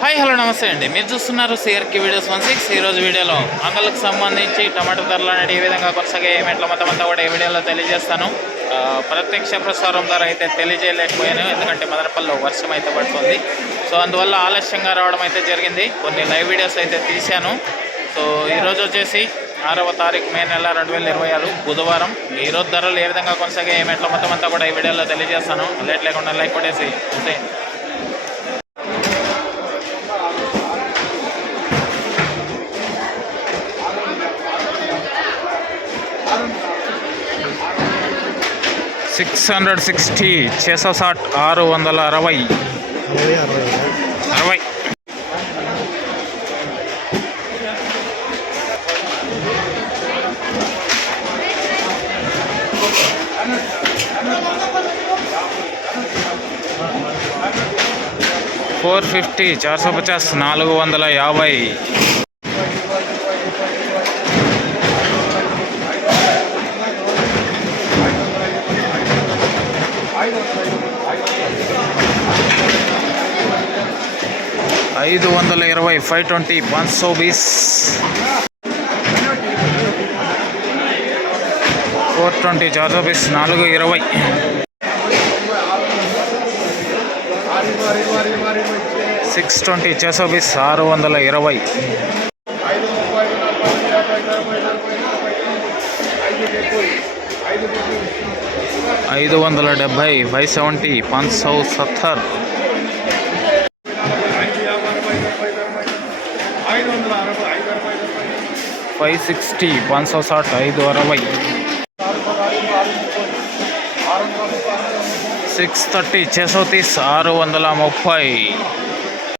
Hi hello నమస్తే అండి. మీరు చూస్తున్నారు సిఆర్కే వీడియోస్ 16. ఈరోజు వీడియోలో మంగళకు సంబంధించి టమాటో ధరలు అనేవి ఏ విధంగా కొనసాగే ఏమిట్ల మొత్తం అంతా కూడా ఈ వీడియోలో తెలియజేస్తాను. ప్రత్యక్ష ప్రసారం ధర అయితే తెలియజేయలేకపోయాను, ఎందుకంటే మదనపల్లిలో వర్షం అయితే పడుతుంది. సో అందువల్ల ఆలస్యంగా రావడం అయితే జరిగింది. కొన్ని లైవ్ వీడియోస్ అయితే తీశాను. సో ఈరోజు వచ్చేసి 6వ తారీఖు మే నెల 2026 బుధవారం. ఈరోజు ధరలు ఏ విధంగా కొనసాగే ఏమిట్ల మొత్తం అంతా కూడా ఈ వీడియోలో తెలియజేస్తాను. లేట్ లేకుండా లైక్ కొట్టేసి అంతే. 660 660 660 60 450 450 450 520 520 520 420 420 420 620 620 570 570 570 560 560 560 630 630 630